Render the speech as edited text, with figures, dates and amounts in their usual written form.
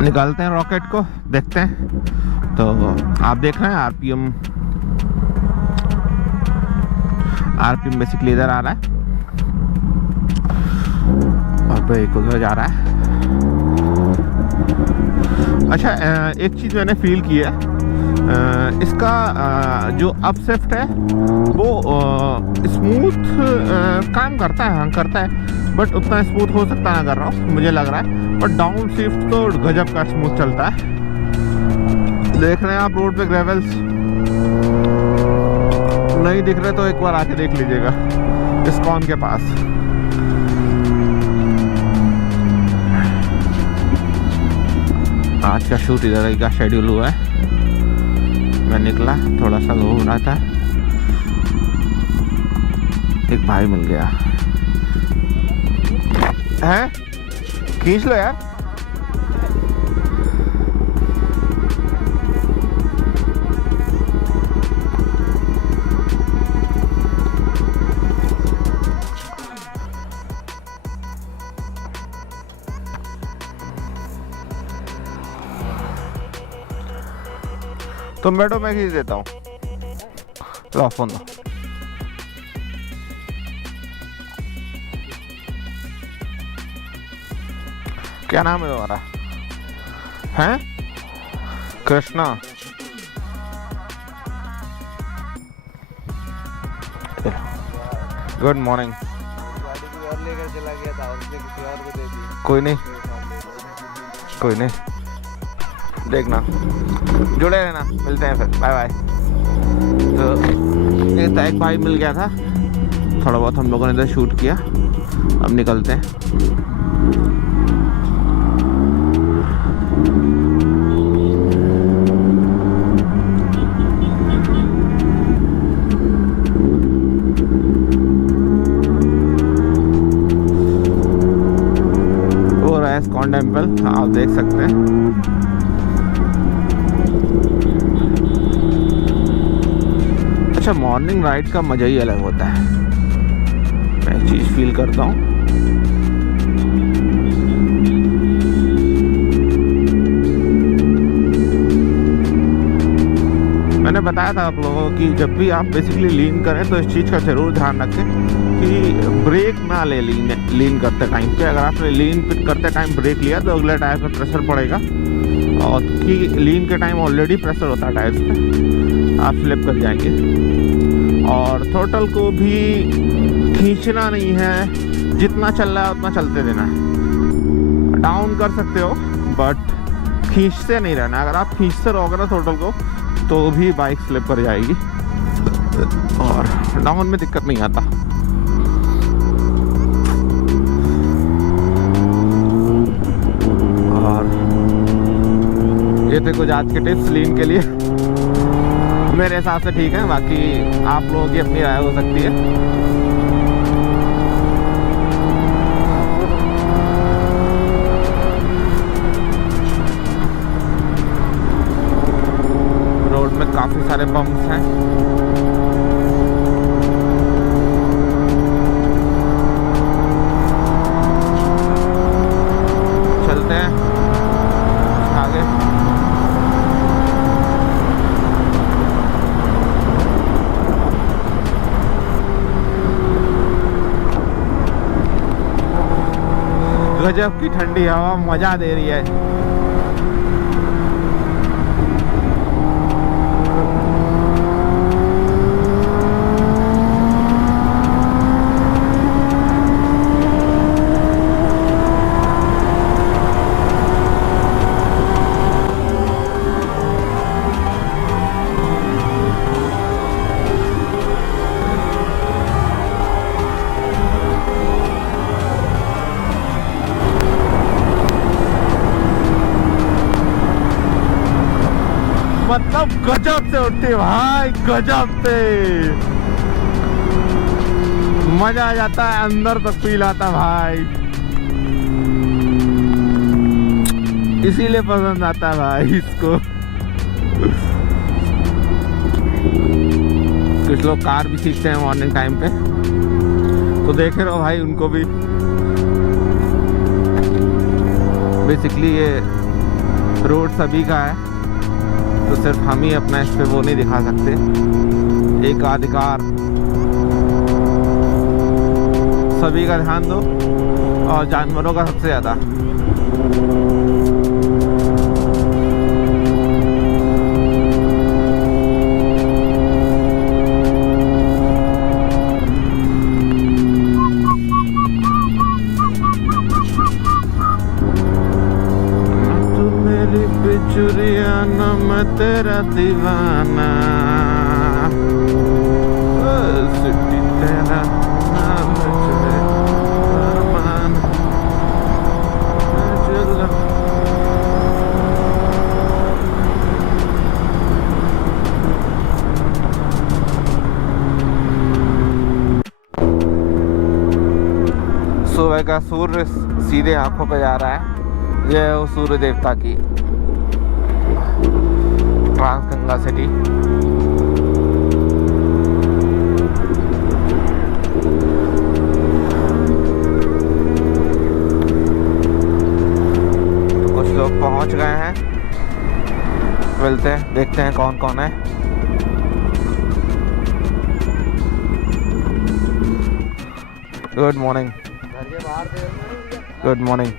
निकालते हैं रॉकेट को, देखते हैं। तो आप देख रहे हैं आरपीएम बेसिकली इधर आ रहा है और ब्रेक उधर जा रहा है। अच्छा, एक चीज़ मैंने फील की है, इसका जो अपशिफ्ट है वो स्मूथ काम करता है, हाँ करता है, बट उतना स्मूथ हो सकता है ना कर रहा हूँ मुझे लग रहा है, बट डाउन शिफ्ट तो गजब का स्मूथ चलता है। देख रहे हैं आप रोड पे ग्रेवल्स नहीं दिख रहे तो एक बार आके देख लीजिएगा इस्कॉन के पास। आज का शूट इधर का शेड्यूल हुआ है। मैं निकला, थोड़ा सा घूम रहा था, एक भाई मिल गया है, खींच लो यार। तुम बैठो, मैं खींच देता हूँ। लो फोन दो। क्या नाम है तुम्हारा? हैं? कृष्णा। Good morning. लेकर चला गया था, उसने किसी और को दे दी। कोई नहीं, कोई नहीं, देखना, जुड़े रहना, मिलते हैं फिर, बाय बाय। तो ये एक भाई मिल गया था, थोड़ा बहुत हम लोगों ने इधर शूट किया, अब निकलते हैं। वो रहा इस्कॉन टेम्पल, आप देख सकते हैं। अच्छा, मॉर्निंग राइड का मज़ा ही अलग होता है, मैं एक चीज़ फील करता हूँ। मैंने बताया था आप लोगों को कि जब भी आप बेसिकली लीन करें तो इस चीज़ का ज़रूर ध्यान रखें कि ब्रेक ना ले लीन करते टाइम पे। अगर आपने लीन करते टाइम ब्रेक लिया तो अगले टायर पे प्रेशर पड़ेगा, और कि लीन के टाइम ऑलरेडी प्रेशर होता है टायर्स पे, आप स्लिप कर जाएंगे। और थ्रोटल को भी खींचना नहीं है, जितना चल रहा है उतना चलते देना है। डाउन कर सकते हो बट खींचते नहीं रहना। अगर आप खींचते रहोगे ना थ्रोटल को तो भी बाइक स्लिप कर जाएगी, और डाउन में दिक्कत नहीं आता। और ये थे कुछ आज के टिप्स लीन के लिए, मेरे हिसाब से ठीक है, बाकी आप लोगों की अपनी राय हो सकती है। रोड में काफी सारे बम्प्स हैं। चलते हैं आगे। गजब की ठंडी हवा मजा दे रही है। मतलब गजब से उठती भाई, गजब से मजा आ जाता है, अंदर तक फील आता भाई, इसीलिए पसंद आता है भाई इसको। कुछ लोग कार भी सीखते हैं मॉर्निंग टाइम पे, तो देख रहे हो भाई, उनको भी बेसिकली ये रोड सभी का है, तो सिर्फ हम ही अपना इस पे वो नहीं दिखा सकते एकाधिकार। सभी का ध्यान दो और जानवरों का सबसे ज़्यादा। चुरिया न मैं तेरा दीवाना, सिटी तेरा नाम चुरे अरमान चल। सुबह का सूर्य सीधे आंखों पे जा रहा है। यह है वो सूर्य देवता की ट्रांसगंगा सिटी। तो कुछ लोग पहुंच गए हैं, मिलते हैं, देखते हैं कौन कौन है। Good morning. घर के बाहर से गुड मॉर्निंग।